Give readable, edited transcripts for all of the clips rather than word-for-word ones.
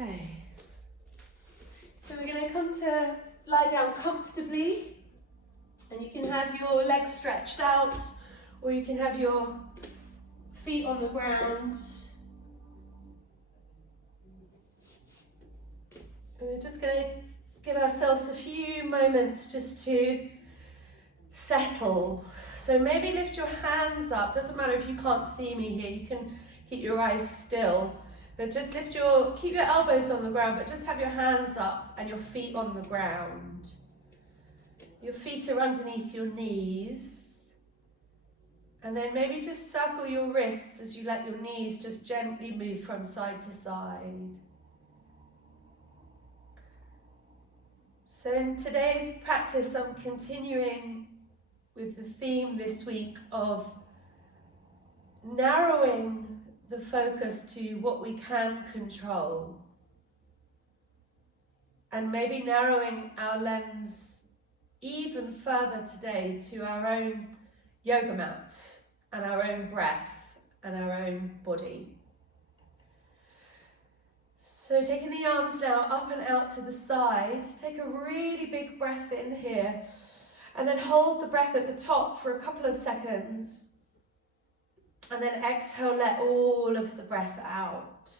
Okay. So we're going to come to lie down comfortably, and you can have your legs stretched out, or you can have your feet on the ground. And we're just going to give ourselves a few moments just to settle. So maybe lift your hands up. Doesn't matter if you can't see me here, you can keep your eyes still. But just keep your elbows on the ground, but just have your hands up and your feet on the ground. Your feet are underneath your knees. And then maybe just circle your wrists as you let your knees just gently move from side to side. So in today's practice, I'm continuing with the theme this week of narrowing the focus to what we can control, and maybe narrowing our lens even further today to our own yoga mat and our own breath and our own body. So taking the arms now up and out to the side, take a really big breath in here, and then hold the breath at the top for a couple of seconds. And then exhale, let all of the breath out.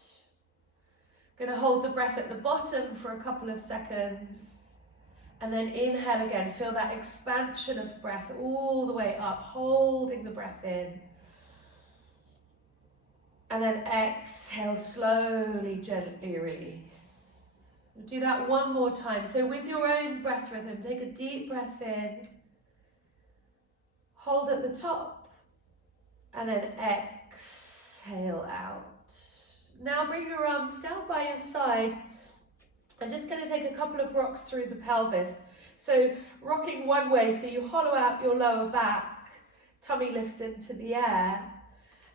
Going to hold the breath at the bottom for a couple of seconds. And then inhale again, feel that expansion of breath all the way up, holding the breath in. And then exhale, slowly, gently release. We'll do that one more time. So with your own breath rhythm, take a deep breath in. Hold at the top. And then exhale out. Now bring your arms down by your side. I'm just going to take a couple of rocks through the pelvis. So rocking one way, so you hollow out your lower back, tummy lifts into the air,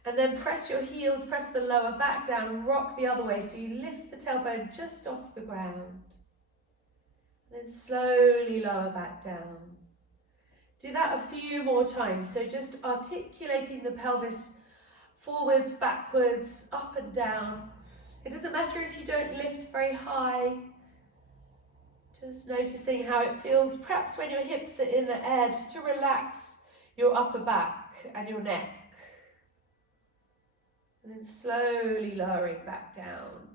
and then press your heels, press the lower back down and rock the other way, so you lift the tailbone just off the ground. And then slowly lower back down. Do that a few more times, so just articulating the pelvis forwards, backwards, up and down. It doesn't matter if you don't lift very high, just noticing how it feels, perhaps when your hips are in the air, just to relax your upper back and your neck. And then slowly lowering back down.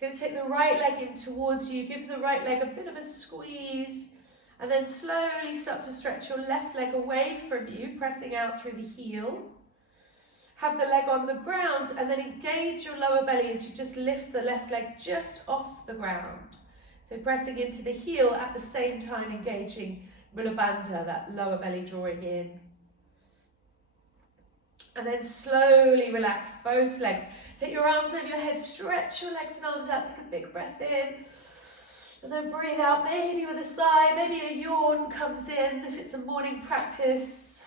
Going to take the right leg in towards you, give the right leg a bit of a squeeze, and then slowly start to stretch your left leg away from you, pressing out through the heel. Have the leg on the ground and then engage your lower belly as you just lift the left leg just off the ground. So pressing into the heel at the same time engaging Mula Bandha, that lower belly drawing in. And then slowly relax both legs. Take your arms over your head, stretch your legs and arms out, take a big breath in. And then breathe out, maybe with a sigh, maybe a yawn comes in if it's a morning practice.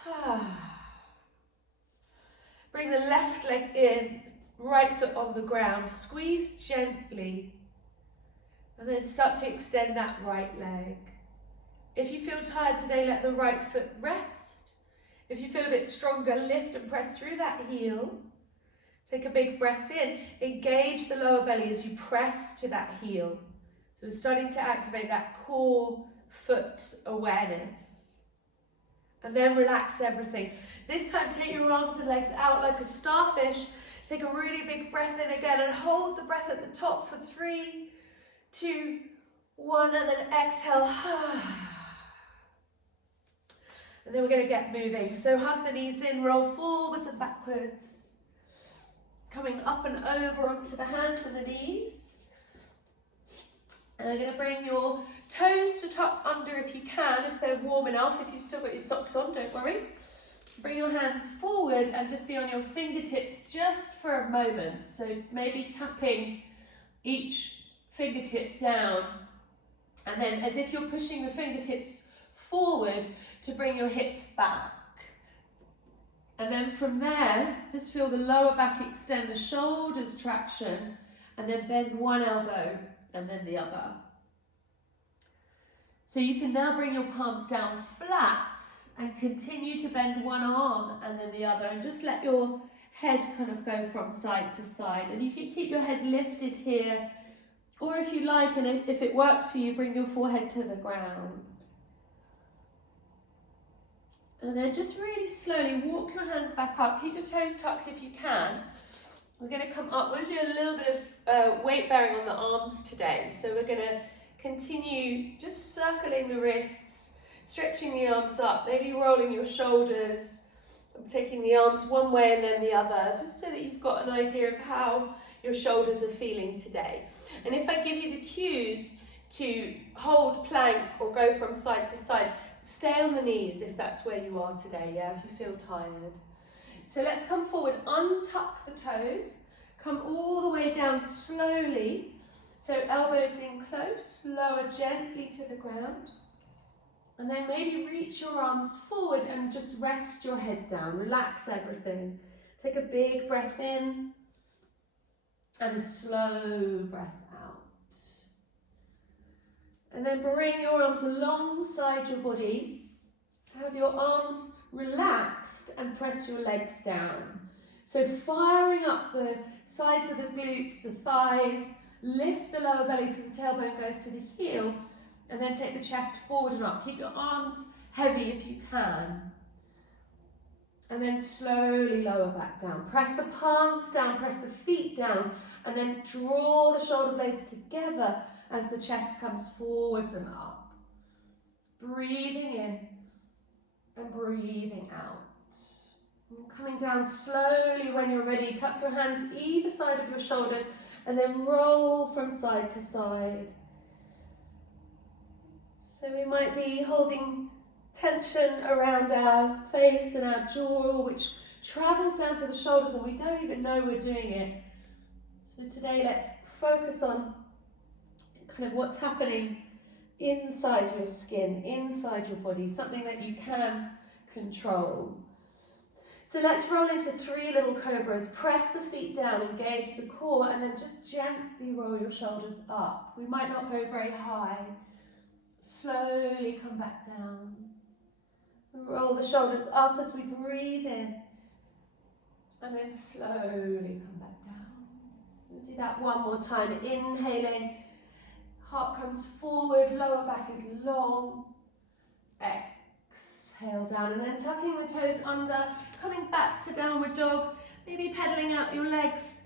Bring the left leg in, right foot on the ground, squeeze gently. And then start to extend that right leg. If you feel tired today, let the right foot rest. If you feel a bit stronger, lift and press through that heel. Take a big breath in, engage the lower belly as you press to that heel. So we're starting to activate that core foot awareness. And then relax everything. This time take your arms and legs out like a starfish. Take a really big breath in again and hold the breath at the top for 3, 2, 1, and then exhale. And then we're going to get moving. So hug the knees in, roll forwards and backwards. Coming up and over onto the hands and the knees. And I'm going to bring your toes to tuck under if you can, if they're warm enough. If you've still got your socks on, don't worry. Bring your hands forward and just be on your fingertips just for a moment. So maybe tapping each fingertip down. And then as if you're pushing the fingertips forward to bring your hips back. And then from there, just feel the lower back extend, the shoulders traction, and then bend one elbow and then the other. So you can now bring your palms down flat and continue to bend one arm and then the other, and just let your head kind of go from side to side. And you can keep your head lifted here Or if you like, and if it works for you, bring your forehead to the ground. And then just really slowly walk your hands back up. Keep your toes tucked if you can. We're going to come up. We're going to do a little bit of weight bearing on the arms today. So we're going to continue just circling the wrists, stretching the arms up, maybe rolling your shoulders, taking the arms one way and then the other, just so that you've got an idea of how your shoulders are feeling today. And if I give you the cues to hold plank or go from side to side, stay on the knees if that's where you are today, yeah, if you feel tired. So let's come forward, untuck the toes, come all the way down slowly. So elbows in close, lower gently to the ground. And then maybe reach your arms forward and just rest your head down, relax everything. Take a big breath in and a slow breath out. And then bring your arms alongside your body. Have your arms relaxed and press your legs down. So firing up the sides of the glutes, the thighs, lift the lower belly so the tailbone goes to the heel, and then take the chest forward and up. Keep your arms heavy if you can. And then slowly lower back down. Press the palms down, press the feet down, and then draw the shoulder blades together as the chest comes forwards and up. Breathing in and breathing out. And coming down slowly when you're ready. Tuck your hands either side of your shoulders and then roll from side to side. So we might be holding tension around our face and our jaw, which travels down to the shoulders and we don't even know we're doing it. So today let's focus on kind of what's happening inside your skin, inside your body, something that you can control. So let's roll into 3 little cobras. Press the feet down, engage the core, and then just gently roll your shoulders up. We might not go very high. Slowly come back down. Roll the shoulders up as we breathe in. And then slowly come back down. We'll do that one more time. Inhaling. Heart comes forward, lower back is long. Exhale down and then tucking the toes under, coming back to downward dog, maybe pedaling out your legs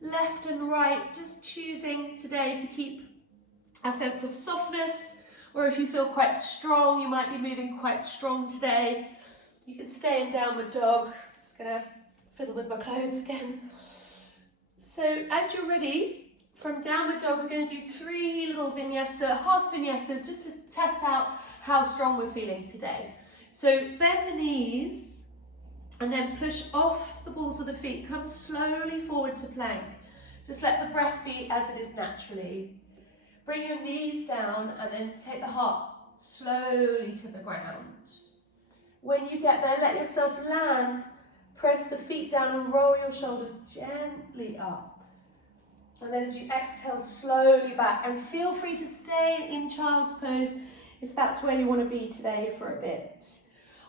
left and right, just choosing today to keep a sense of softness, or if you feel quite strong, you might be moving quite strong today. You can stay in downward dog. Just gonna fiddle with my clothes again. So as you're ready, from downward dog, we're going to do 3 little vinyasa, half vinyasas, just to test out how strong we're feeling today. So bend the knees and then push off the balls of the feet. Come slowly forward to plank. Just let the breath be as it is naturally. Bring your knees down and then take the heart slowly to the ground. When you get there, let yourself land. Press the feet down and roll your shoulders gently up. And then as you exhale, slowly back, and feel free to stay in child's pose if that's where you want to be today for a bit.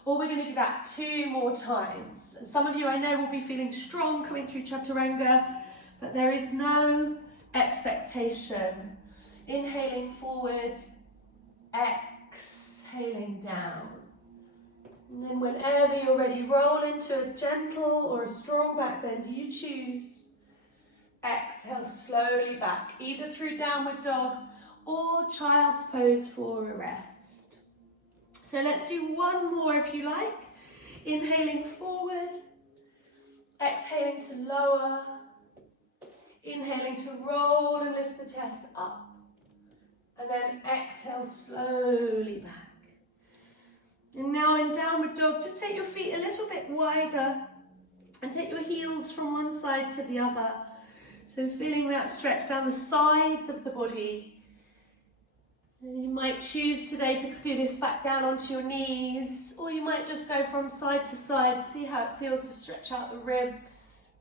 Or we're going to do that 2 more times. Some of you I know will be feeling strong coming through Chaturanga, but there is no expectation. Inhaling forward, exhaling down. And then whenever you're ready, roll into a gentle or a strong back bend, you choose. Exhale slowly back, either through downward dog or child's pose for a rest. So let's do 1 more if you like. Inhaling forward, exhaling to lower, inhaling to roll and lift the chest up, and then exhale slowly back. And now in downward dog, just take your feet a little bit wider and take your heels from one side to the other. So feeling that stretch down the sides of the body. And you might choose today to do this back down onto your knees, or you might just go from side to side, see how it feels to stretch out the ribs.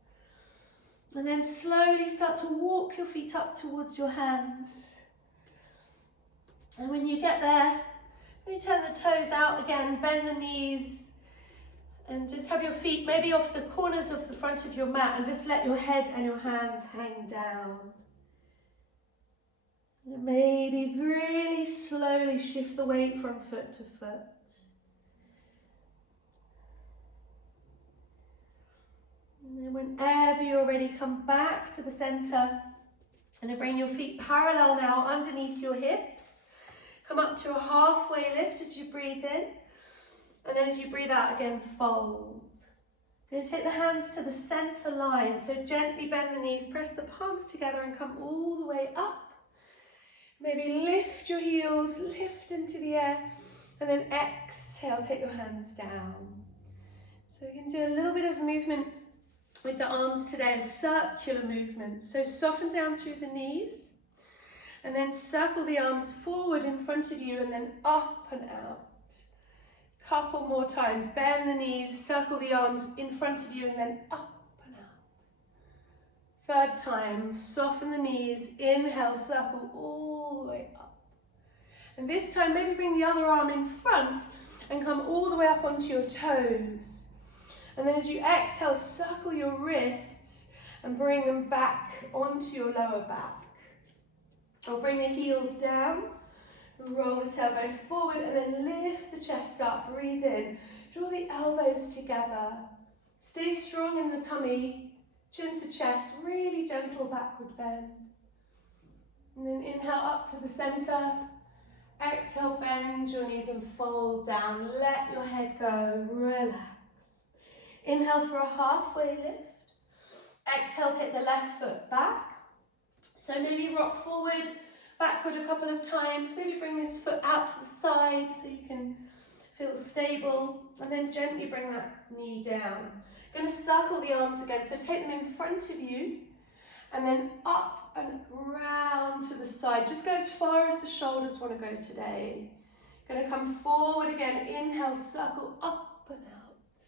And then slowly start to walk your feet up towards your hands. And when you get there, when you turn the toes out again, bend the knees, and just have your feet maybe off the corners of the front of your mat and just let your head and your hands hang down. And maybe really slowly shift the weight from foot to foot. And then whenever you're ready, come back to the center. And then bring your feet parallel now underneath your hips. Come up to a halfway lift as you breathe in. And then as you breathe out again, fold. You're going to take the hands to the center line. So gently bend the knees, press the palms together and come all the way up. Maybe lift your heels, lift into the air. And then exhale, take your hands down. So you can do a little bit of movement with the arms today, a circular movement. So soften down through the knees. And then circle the arms forward in front of you and then up and out. Couple more times. Bend the knees, circle the arms in front of you and then up and out. Third time, soften the knees, inhale, circle all the way up. And this time, maybe bring the other arm in front and come all the way up onto your toes. And then as you exhale, circle your wrists and bring them back onto your lower back. Or bring the heels down. Roll the tailbone forward and then lift the chest up, breathe in. Draw the elbows together. Stay strong in the tummy, chin to chest, really gentle backward bend. And then inhale up to the center. Exhale, bend your knees and fold down. Let your head go, relax. Inhale for a halfway lift. Exhale, take the left foot back. So maybe rock forward, backward a couple of times, maybe bring this foot out to the side so you can feel stable, and then gently bring that knee down. You're going to circle the arms again, so take them in front of you, and then up and round to the side. Just go as far as the shoulders want to go today. Going to come forward again, inhale, circle up and out.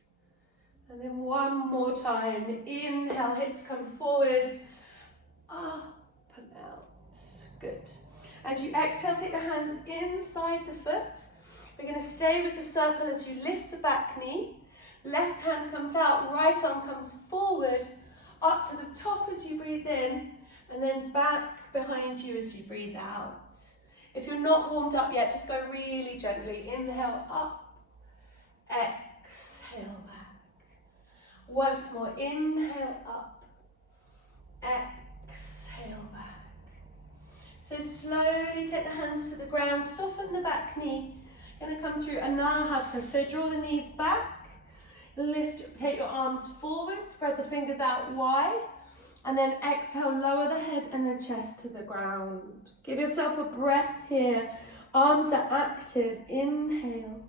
And then one more time, inhale, hips come forward, up and out. Good. As you exhale, take the hands inside the foot. We're going to stay with the circle as you lift the back knee. Left hand comes out, right arm comes forward, up to the top as you breathe in, and then back behind you as you breathe out. If you're not warmed up yet, just go really gently. Inhale up, exhale back. Once more, inhale up, exhale back. So slowly take the hands to the ground, soften the back knee. Going to come through Anahata. So draw the knees back, lift, take your arms forward, spread the fingers out wide, and then exhale, lower the head and the chest to the ground. Give yourself a breath here. Arms are active. Inhale.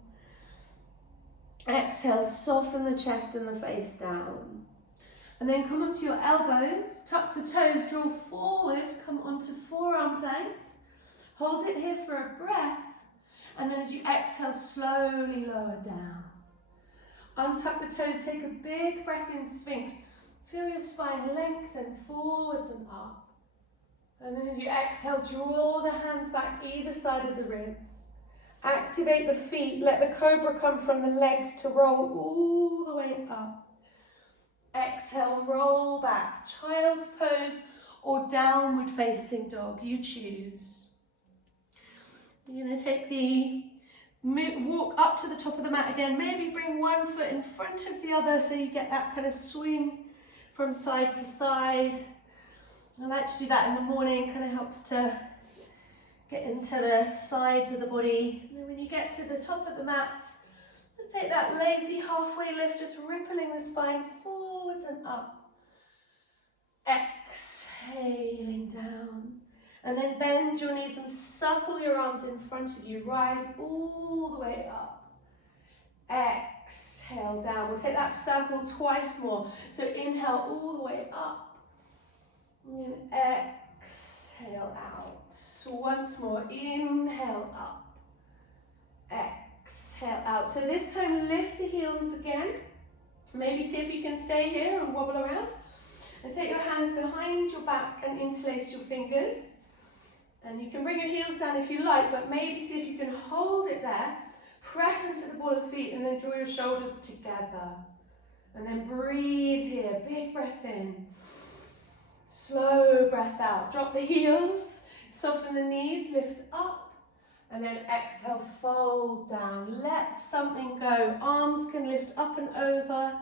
Exhale, soften the chest and the face down. And then come onto your elbows, tuck the toes, draw forward, come onto forearm plank. Hold it here for a breath. And then as you exhale, slowly lower down. Untuck the toes, take a big breath in, Sphinx. Feel your spine lengthen forwards and up. And then as you exhale, draw the hands back either side of the ribs. Activate the feet, let the cobra come from the legs to roll all the way up. Exhale, roll back, child's pose or downward facing dog, you choose. You're going to take the walk up to the top of the mat again, maybe bring one foot in front of the other so you get that kind of swing from side to side. I like to do that in the morning, kind of helps to get into the sides of the body. And then when you get to the top of the mat, just take that lazy halfway lift, just rippling the spine forwards and up. Exhaling down. And then bend your knees and circle your arms in front of you. Rise all the way up. Exhale down. We'll take that circle twice more. So inhale all the way up. And exhale out. Once more. Inhale up. Exhale out. So this time lift the heels again. Maybe see if you can stay here and wobble around. And take your hands behind your back and interlace your fingers. And you can bring your heels down if you like, but maybe see if you can hold it there. Press into the ball of the feet and then draw your shoulders together. And then breathe here. Big breath in. Slow breath out. Drop the heels. Soften the knees, lift up, and then exhale, fold down. Let something go. Arms can lift up and over,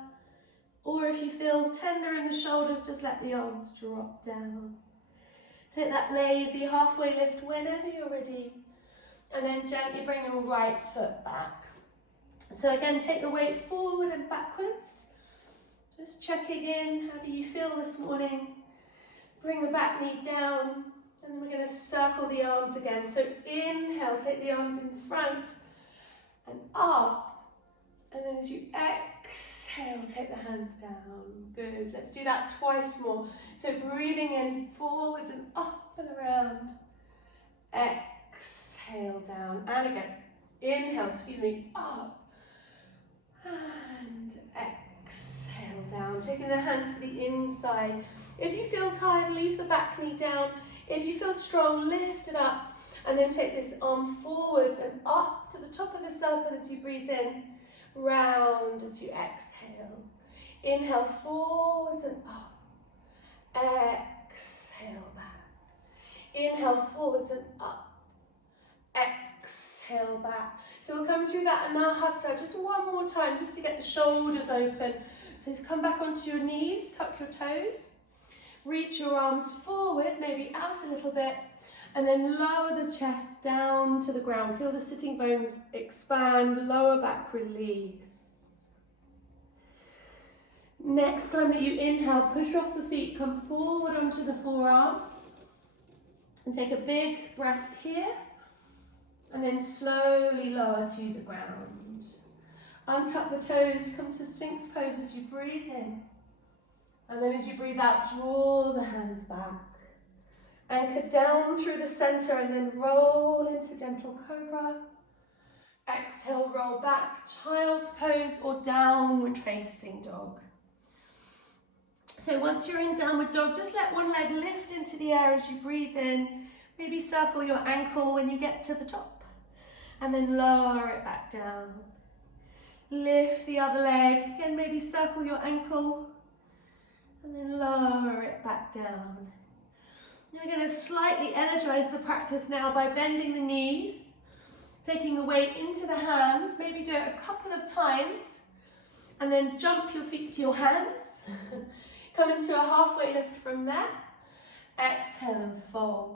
or if you feel tender in the shoulders, just let the arms drop down. Take that lazy halfway lift whenever you're ready, and then gently bring your right foot back. So again, take the weight forward and backwards. Just checking in, how do you feel this morning? Bring the back knee down, and then we're going to circle the arms again. So inhale, take the arms in front and up, and then as you exhale, take the hands down. Good, let's do that twice more. So breathing in, forwards and up and around. Exhale down, and again, inhale, up, and exhale down, taking the hands to the inside. If you feel tired, leave the back knee down. If you feel strong, lift it up, and then take this arm forwards and up to the top of the circle as you breathe in, round as you exhale. Inhale, forwards and up, exhale back. Inhale, forwards and up, exhale back. So we'll come through that Anahata just one more time, just to get the shoulders open. So come back onto your knees, tuck your toes, reach your arms forward, maybe out a little bit, and then lower the chest down to the ground. Feel the sitting bones expand, lower back release. Next time that you inhale, push off the feet, come forward onto the forearms, and take a big breath here, and then slowly lower to the ground. Untuck the toes, come to Sphinx pose as you breathe in. And then as you breathe out, draw the hands back. Anchor down through the center and then roll into gentle cobra. Exhale, roll back, child's pose or downward facing dog. So once you're in downward dog, just let one leg lift into the air as you breathe in. Maybe circle your ankle when you get to the top. And then lower it back down. Lift the other leg. Again, maybe circle your ankle. And then lower it back down. You're going to slightly energize the practice now by bending the knees, taking the weight into the hands. Maybe do it a couple of times. And then jump your feet to your hands. Come into a halfway lift from there. Exhale and fold.